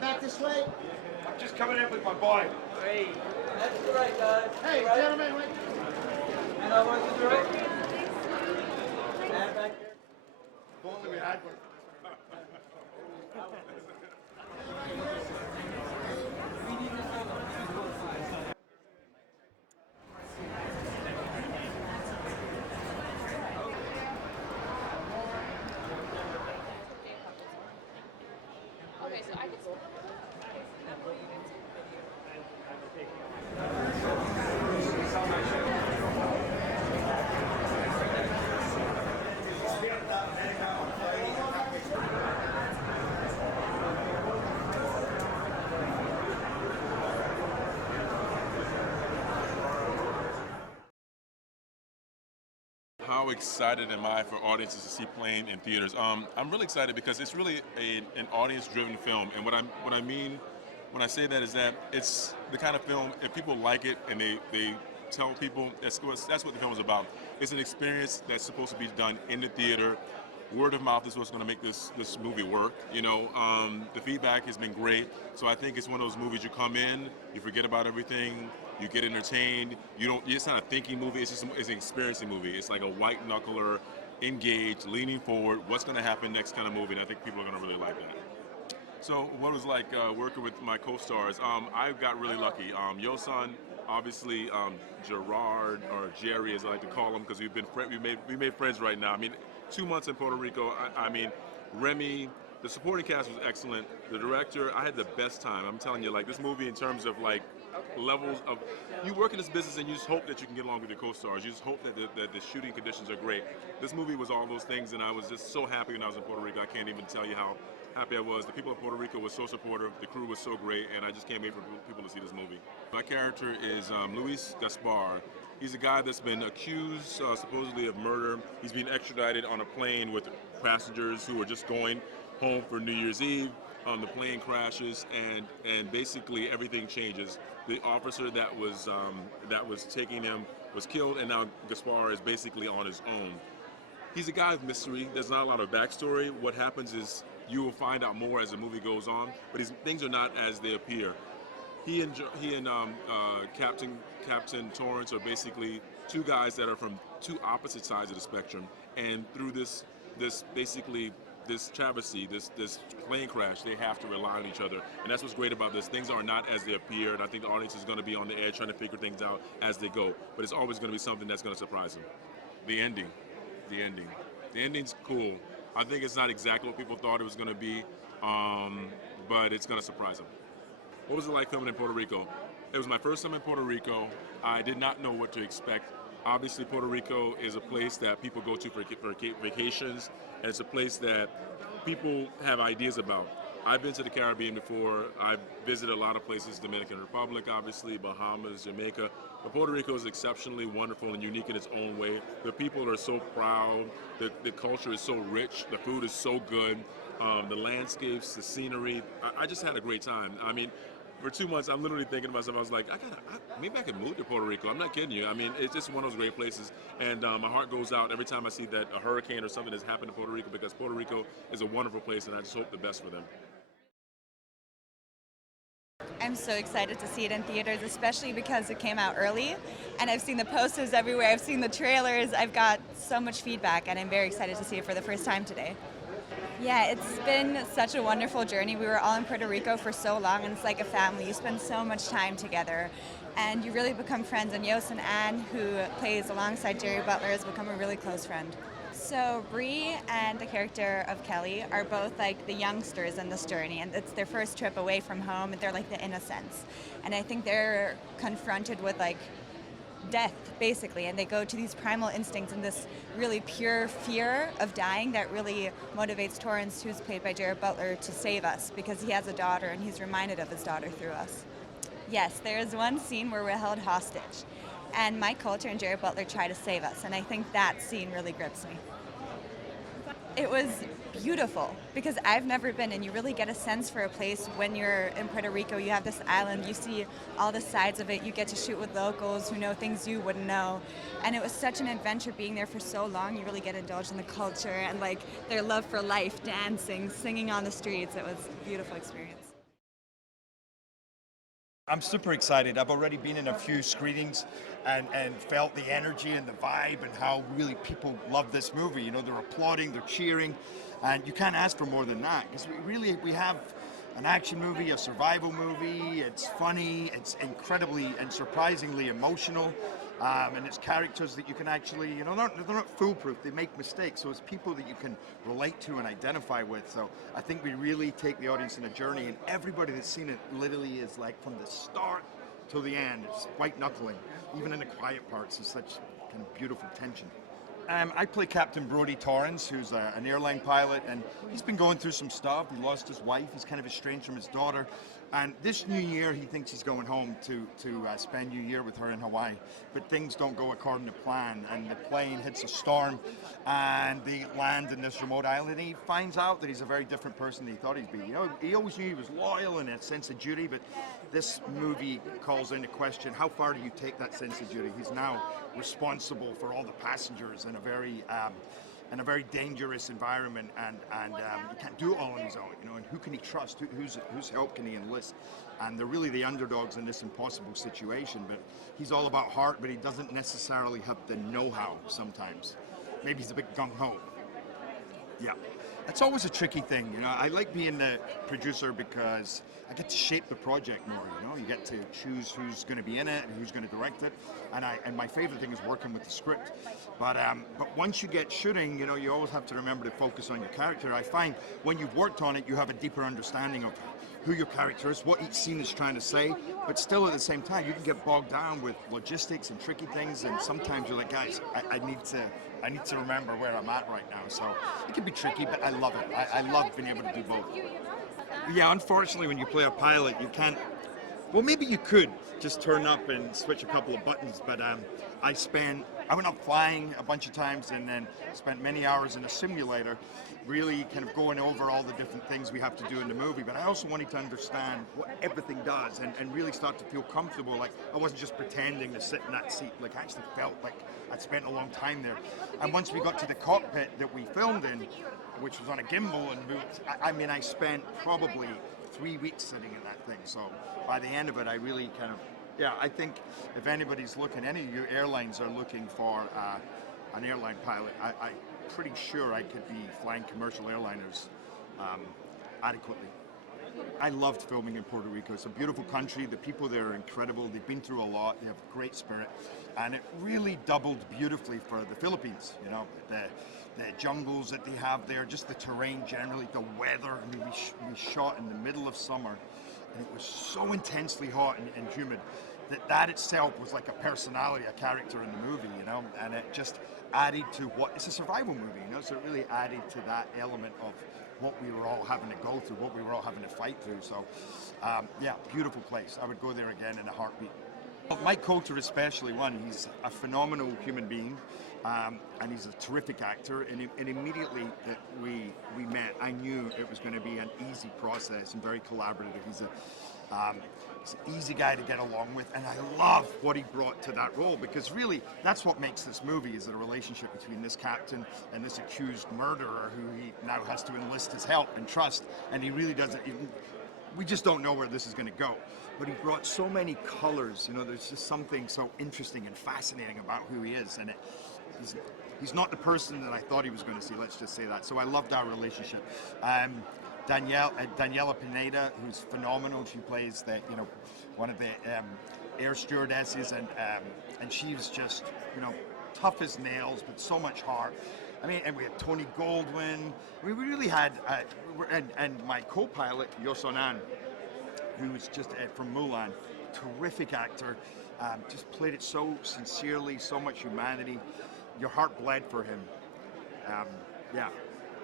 Back this way. I'm just coming in with my boy. Hey, that's the right, guys. Hey, right. gentlemen, wait. And I want to do it. And back here. If only we had one. Okay, so I can. How excited am I for audiences to see Plane in theaters? I'm really excited because it's really an audience-driven film, and what I mean when I say that is that it's the kind of film, if people like it and they tell people, that's what the film is about. It's an experience that's supposed to be done in the theater. Word of mouth is what's going to make this movie work. You know, the feedback has been great. So I think it's one of those movies you come in, you forget about everything, you get entertained. It's not a thinking movie. It's an experiencing movie. It's like a white-knuckler, engaged, leaning forward. What's going to happen next kind of movie? And I think people are going to really like that. So what it was like working with my co-stars? I got really lucky. Yoson, obviously, Gerard or Jerry, as I like to call him, because we made friends right now. I mean, 2 months in Puerto Rico. I mean, Remi, the supporting cast was excellent. The director, I had the best time. I'm telling you, like, this movie in terms of like levels of, you work in this business and you just hope that you can get along with your co-stars. You just hope that the shooting conditions are great. This movie was all those things, and I was just so happy when I was in Puerto Rico. I can't even tell you how happy I was. The people of Puerto Rico were so supportive. The crew was so great, and I just can't wait for people to see this movie. My character is Louis Gaspare. He's a guy that's been accused supposedly of murder. He's been extradited on a plane with passengers who were just going home for New Year's Eve. The plane crashes, and basically everything changes. The officer that was taking him was killed, and now Gaspar is basically on his own. He's a guy of mystery. There's not a lot of backstory. What happens is you will find out more as the movie goes on, but things are not as they appear. He and Captain Torrance are basically two guys that are from two opposite sides of the spectrum, and through this travesty, this plane crash, they have to rely on each other, and that's what's great about this. Things are not as they appear, and I think the audience is going to be on the edge trying to figure things out as they go, but it's always going to be something that's going to surprise them. The ending's cool. I think it's not exactly what people thought it was going to be, but it's going to surprise them. What was it like filming in Puerto Rico? It was my first time in Puerto Rico. I did not know what to expect. Obviously, Puerto Rico is a place that people go to for vacations, and it's a place that people have ideas about. I've been to the Caribbean before. I've visited a lot of places, Dominican Republic, obviously, Bahamas, Jamaica. But Puerto Rico is exceptionally wonderful and unique in its own way. The people are so proud. The culture is so rich. The food is so good. The landscapes, the scenery. I just had a great time. I mean, for 2 months, I'm literally thinking to myself, I was like, maybe I could move to Puerto Rico. I'm not kidding you. I mean, it's just one of those great places. And my heart goes out every time I see that a hurricane or something has happened to Puerto Rico, because Puerto Rico is a wonderful place, and I just hope the best for them. I'm so excited to see it in theaters, especially because it came out early, and I've seen the posters everywhere, I've seen the trailers, I've got so much feedback, and I'm very excited to see it for the first time today. Yeah, it's been such a wonderful journey. We were all in Puerto Rico for so long, and it's like a family. You spend so much time together, and you really become friends. And Yoson Ann, who plays alongside Gerard Butler, has become a really close friend. So Bree and the character of Kelly are both like the youngsters in this journey, and it's their first trip away from home, and they're like the innocents. And I think they're confronted with like death, basically, and they go to these primal instincts and this really pure fear of dying that really motivates Torrance, who's played by Gerard Butler, to save us, because he has a daughter and he's reminded of his daughter through us. Yes, there is one scene where we're held hostage, and Colter and Gerard Butler try to save us, and I think that scene really grips me. It was beautiful because I've never been, and you really get a sense for a place when you're in Puerto Rico. You have this island, you see all the sides of it, you get to shoot with locals who know things you wouldn't know, and it was such an adventure being there for so long. You really get indulged in the culture and like their love for life, dancing, singing on the streets. It was a beautiful experience. I'm super excited. I've already been in a few screenings and felt the energy and the vibe and how really people love this movie. You know, they're applauding, they're cheering, and you can't ask for more than that because we have an action movie, a survival movie. It's funny, it's incredibly and surprisingly emotional, and it's characters that you can actually, you know, they're not foolproof. They make mistakes, so it's people that you can relate to and identify with. So I think we really take the audience on a journey, and everybody that's seen it literally is like from the start till the end. It's white-knuckling. Even in the quiet parts, there's such kind of beautiful tension. I play Captain Brodie Torrance, who's an airline pilot, and he's been going through some stuff. He lost his wife. He's kind of estranged from his daughter. And this New Year, he thinks he's going home to spend New Year with her in Hawaii. But things don't go according to plan, and the plane hits a storm, and they land in this remote island, and he finds out that he's a very different person than he thought he'd be. You know, he always knew he was loyal and a sense of duty, but this movie calls into question, how far do you take that sense of duty? He's now responsible for all the passengers in a very dangerous environment, and he can't do it all on his own, you know, and who can he trust? Whose help can he enlist? And they're really the underdogs in this impossible situation, but he's all about heart, but he doesn't necessarily have the know-how sometimes. Maybe he's a bit gung-ho. Yeah. It's always a tricky thing, you know. I like being the producer because I get to shape the project more, you know. You get to choose who's going to be in it and who's going to direct it, and my favorite thing is working with the script. But once you get shooting, you know, you always have to remember to focus on your character. I find when you've worked on it, you have a deeper understanding of who your character is, what each scene is trying to say, but still at the same time, you can get bogged down with logistics and tricky things, and sometimes you're like, guys, I need to remember where I'm at right now. So it can be tricky, but I love it. I love being able to do both. Yeah, unfortunately, when you play a pilot, you can't. Well, maybe you could just turn up and switch a couple of buttons, but I went up flying a bunch of times and then spent many hours in a simulator really kind of going over all the different things we have to do in the movie. But I also wanted to understand what everything does and really start to feel comfortable. Like I wasn't just pretending to sit in that seat. Like I actually felt like I'd spent a long time there. And once we got to the cockpit that we filmed in, which was on a gimbal, and I spent probably 3 weeks sitting in that thing. So by the end of it, I really kind of, yeah, I think if anybody's looking, any of you airlines are looking for an airline pilot, I'm pretty sure I could be flying commercial airliners adequately. I loved filming in Puerto Rico. It's a beautiful country. The people there are incredible. They've been through a lot. They have a great spirit. And it really doubled beautifully for the Philippines. You know, the jungles that they have there, just the terrain generally, the weather. I mean, we shot in the middle of summer, and it was so intensely hot and humid that itself was like a personality, a character in the movie, you know, and it just added to it's a survival movie, you know, so it really added to that element of what we were all having to go through, what we were all having to fight through. So, yeah, beautiful place. I would go there again in a heartbeat. Mike Colter especially, he's a phenomenal human being, and he's a terrific actor, and immediately that we met, I knew it was going to be an easy process and very collaborative. He's an easy guy to get along with, and I love what he brought to that role, because really that's what makes this movie, is a relationship between this captain and this accused murderer who he now has to enlist his help and trust, and he really doesn't even, we just don't know where this is going to go. But he brought so many colors, you know, there's just something so interesting and fascinating about who he is, and he's not the person that I thought he was going to see, let's just say that. So I loved our relationship. Daniella Pineda, who's phenomenal. She plays one of the air stewardesses, and she's just, you know, tough as nails, but so much heart. I mean, and we had Tony Goldwyn. We really had, and my co-pilot Yoson, who was just from Mulan, terrific actor. Just played it so sincerely, so much humanity. Your heart bled for him. Yeah.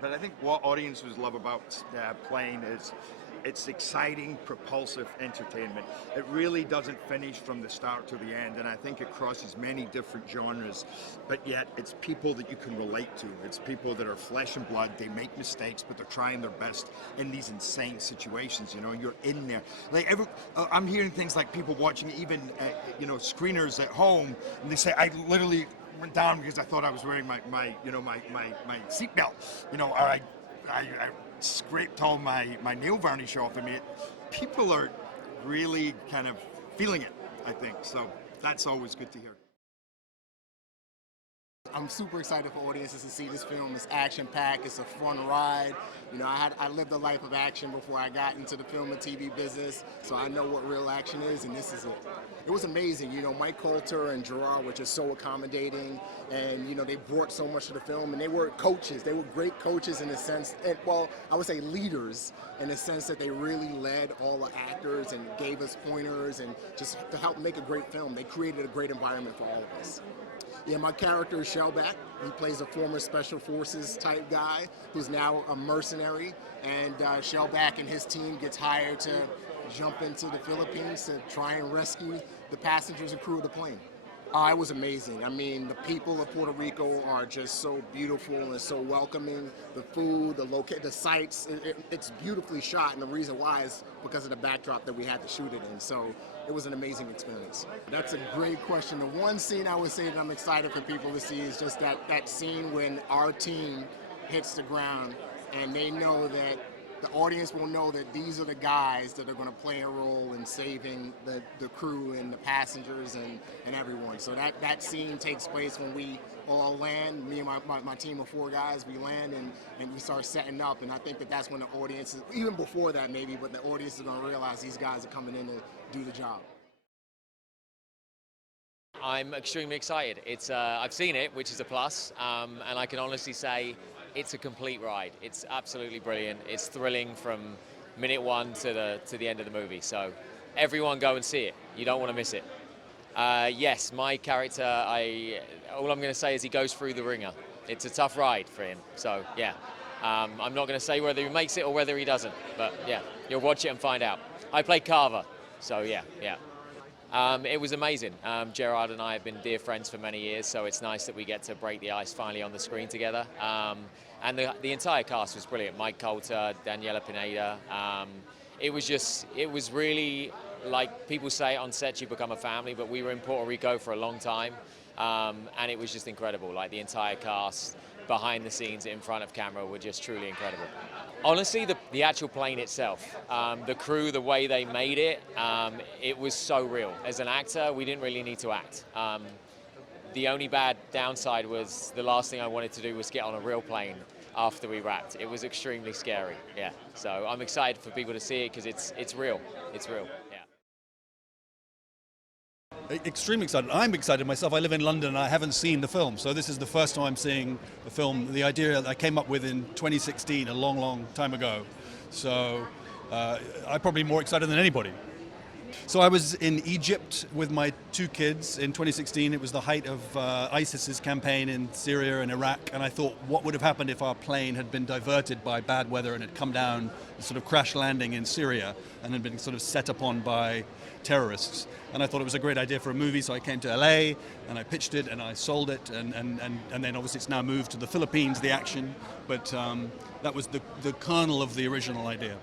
But I think what audiences love about Plane is it's exciting, propulsive entertainment. It really doesn't finish from the start to the end, and I think it crosses many different genres, but yet it's people that you can relate to. It's people that are flesh and blood. They make mistakes, but they're trying their best in these insane situations. You know, you're in there. Like I'm hearing things like people watching even screeners at home, and they say, I literally went down because I thought I was wearing my seatbelt. You know, or I scraped all my nail varnish off of me. People are really kind of feeling it, I think. So that's always good to hear. I'm super excited for audiences to see this film. It's action-packed. It's a fun ride. You know, I lived a life of action before I got into the film and TV business, so I know what real action is, and this is it. It was amazing. You know, Mike Colter and Gerard were just so accommodating, and you know, they brought so much to the film, and they were coaches. They were great coaches in the sense, and, well, I would say leaders in the sense that they really led all the actors and gave us pointers and just to help make a great film. They created a great environment for all of us. Yeah, my character is Shellback. He plays a former Special Forces type guy who's now a mercenary, and Shellback and his team gets hired to jump into the Philippines to try and rescue the passengers and crew of the plane. It was amazing. I mean, the people of Puerto Rico are just so beautiful and so welcoming. The food, the sights, it's beautifully shot, and the reason why is because of the backdrop that we had to shoot it in. So it was an amazing experience. That's a great question. The one scene I would say that I'm excited for people to see is just that scene when our team hits the ground and they know that the audience will know that these are the guys that are going to play a role in saving the crew and the passengers and everyone. So that scene takes place when we all land. Me and my team of 4 guys, we land and we start setting up. And I think that's when the audience, even before that maybe, but the audience is going to realize these guys are coming in to do the job. I'm extremely excited. I've seen it, which is a plus, and I can honestly say it's a complete ride. It's absolutely brilliant. It's thrilling from minute 1 to the end of the movie. So everyone go and see it. You don't want to miss it. Yes, my character, all I'm going to say is he goes through the ringer. It's a tough ride for him. So yeah, I'm not going to say whether he makes it or whether he doesn't, but yeah, you'll watch it and find out. I play Carver, so yeah. It was amazing. Gerard and I have been dear friends for many years, so it's nice that we get to break the ice finally on the screen together. And the entire cast was brilliant. Mike Colter, Daniella, Pineda. It was really, like people say on set, you become a family, but we were in Puerto Rico for a long time, and it was just incredible. Like the entire cast, behind the scenes, in front of camera, were just truly incredible. Honestly, the actual plane itself, the crew, the way they made it, it was so real. As an actor, we didn't really need to act. The only bad downside was the last thing I wanted to do was get on a real plane after we wrapped. It was extremely scary, yeah. So I'm excited for people to see it because it's real. It's real, yeah. Extremely excited. I'm excited myself. I live in London and I haven't seen the film, so this is the first time I'm seeing the film. The idea that I came up with in 2016, a long, long time ago. So I'm probably more excited than anybody. So I was in Egypt with my 2 kids in 2016. It was the height of ISIS's campaign in Syria and Iraq, and I thought, what would have happened if our plane had been diverted by bad weather and had come down, sort of crash landing in Syria, and had been sort of set upon by terrorists. And I thought it was a great idea for a movie, so I came to LA and I pitched it and I sold it, and then obviously it's now moved to the Philippines, the action, but that was the kernel of the original idea.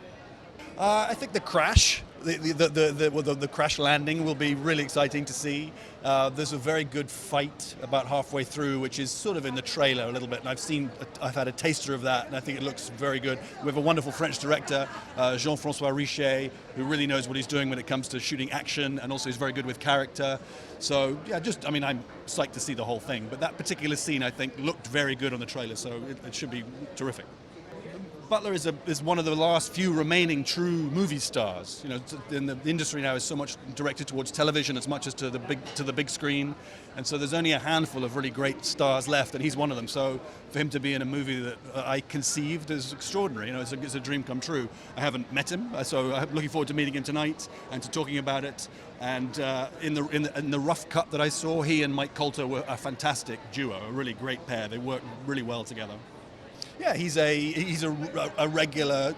I think the crash, the crash landing will be really exciting to see. There's a very good fight about halfway through, which is sort of in the trailer a little bit, and I've had a taster of that, and I think it looks very good. We have a wonderful French director, Jean-François, who really knows what he's doing when it comes to shooting action, and also is very good with character. So yeah, I'm psyched to see the whole thing, but that particular scene I think looked very good on the trailer, so it should be terrific. Butler is one of the last few remaining true movie stars. You know, in the industry now is so much directed towards television as much as to the big screen, and so there's only a handful of really great stars left, and he's one of them. So for him to be in a movie that I conceived is extraordinary. You know, it's a dream come true. I haven't met him, so I'm looking forward to meeting him tonight and to talking about it. And in the rough cut that I saw, he and Mike Colter were a fantastic duo, a really great pair. They work really well together. Yeah, he's a regular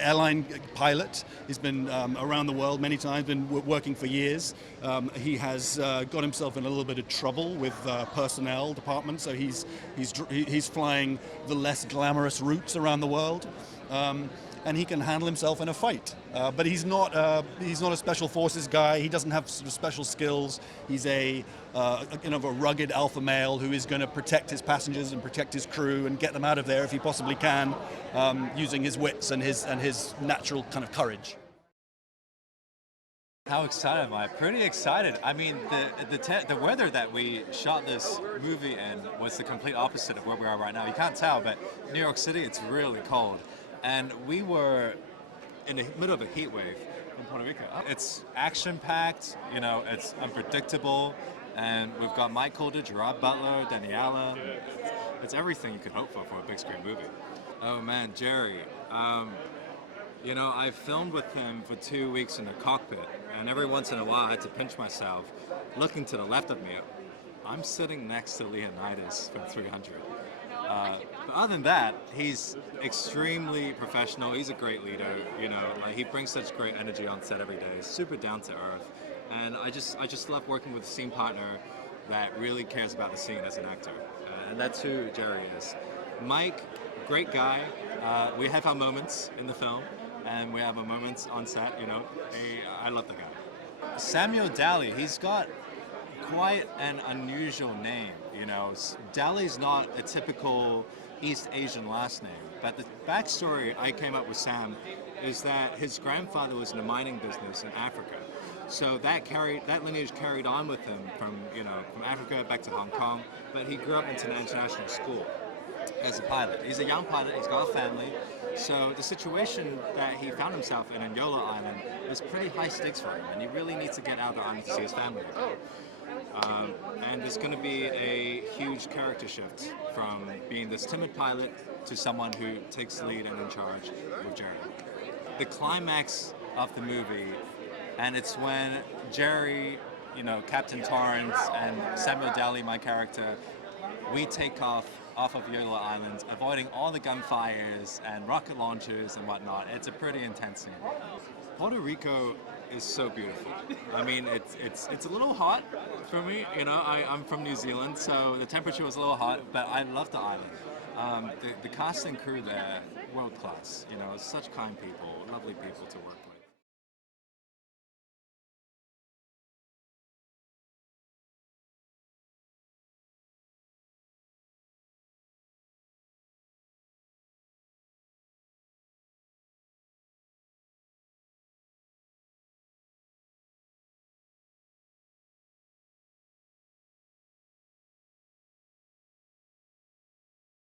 airline pilot. He's been around the world many times, been working for years. He has got himself in a little bit of trouble with personnel department, so he's flying the less glamorous routes around the world. And he can handle himself in a fight, but he's not a special forces guy. He doesn't have sort of special skills. He's a rugged alpha male who is going to protect his passengers and protect his crew and get them out of there if he possibly can, using his wits and his natural kind of courage. How excited am I? Pretty excited. I mean, the weather that we shot this movie in was the complete opposite of where we are right now. You can't tell, but New York City, it's really cold. And we were in the middle of a heat wave in Puerto Rico. It's action-packed, it's unpredictable, and we've got Mike Colter, Gerard Butler, Daniella. It's everything you could hope for a big screen movie. Oh man, Jerry. I filmed with him for 2 weeks in the cockpit, and every once in a while I had to pinch myself. Looking to the left of me, I'm sitting next to Leonidas from 300. But other than that, he's extremely professional. He's a great leader. He brings such great energy on set every day. He's super down to earth, and I just love working with a scene partner that really cares about the scene as an actor, and that's who Jerry is. Mike, great guy. We have our moments in the film, and we have our moments on set. I love the guy. Samuel Daly, he's got quite an unusual name. Dali's not a typical East Asian last name, but the backstory I came up with Sam is that his grandfather was in the mining business in Africa. So that lineage carried on with him from Africa back to Hong Kong, but he grew up into an international school as a pilot. He's a young pilot, he's got a family, so the situation that he found himself in Yola Island is pretty high stakes for him, and he really needs to get out of the island to see his family. And there's going to be a huge character shift from being this timid pilot to someone who takes the lead and in charge with Jerry. The climax of the movie, and it's when Jerry, Captain Torrance, and Samuel Daly, my character, we take off of Yola Island, avoiding all the gunfires and rocket launchers and whatnot. It's a pretty intense scene. Puerto Rico is so beautiful. I mean, it's a little hot for me. I'm from New Zealand, so the temperature was a little hot, but I love the island. The cast and crew there, world class. Such kind people, lovely people to work with.